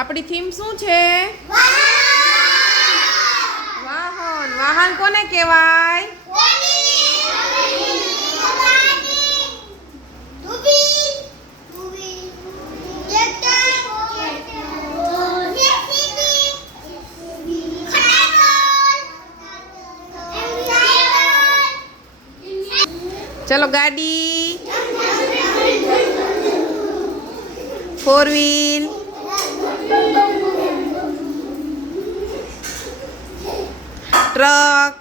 આપણી થીમ શું છે? વાહન. વાહન કોને કહેવાય? ચલો ગાડી, 4 wheel, truck,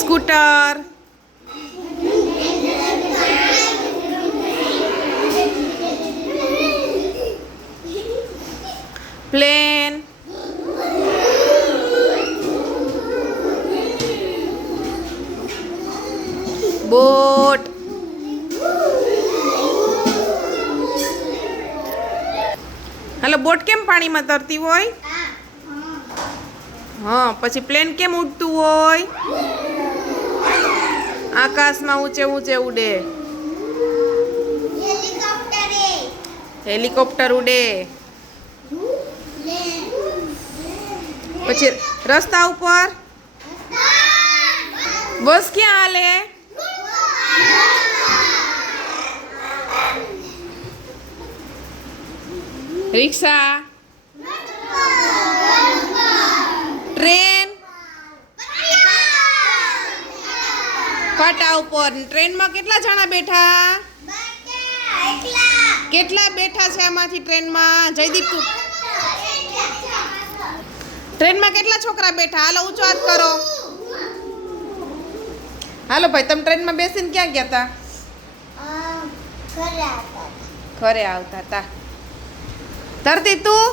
scooter, plane, boat, હાલો બોટ કેમ પાણીમાં તરતી હોય? હા, પછી પ્લેન કેમ ઉડતું હોય? આકાશમાં ઊંચે ઊંચે ઉડે. હેલિકોપ્ટર ઉડે. પછી રસ્તા ઉપર બસ ક્યાં હાલે? રિક્ષા, ટ્રેન, પાટા ઉપર. ટ્રેનમાં કેટલા જણા બેઠા? કેટલા બેઠા છે આમાંથી ટ્રેનમાં? જયદીપ તું ટ્રેનમાં કેટલા છોકરા બેઠા? હાલો ઊંચો હાથ કરો. હાલો ભાઈ, તમે ટ્રેનમાં બેસીને ક્યાં ગયા હતા? ઘરે આવતા હતા. તરતી તું?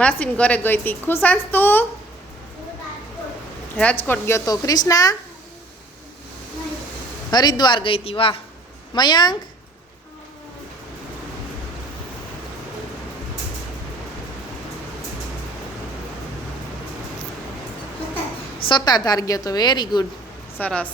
માસીન ઘરે ગઈ હતી. ખુશાંશ તું? રાજકોટ ગયો તો. કૃષ્ણા હરિદ્વાર ગઈ હતી. વાહ. મયંક સત્તાધાર ગયો તો. વેરી ગુડ, સરસ.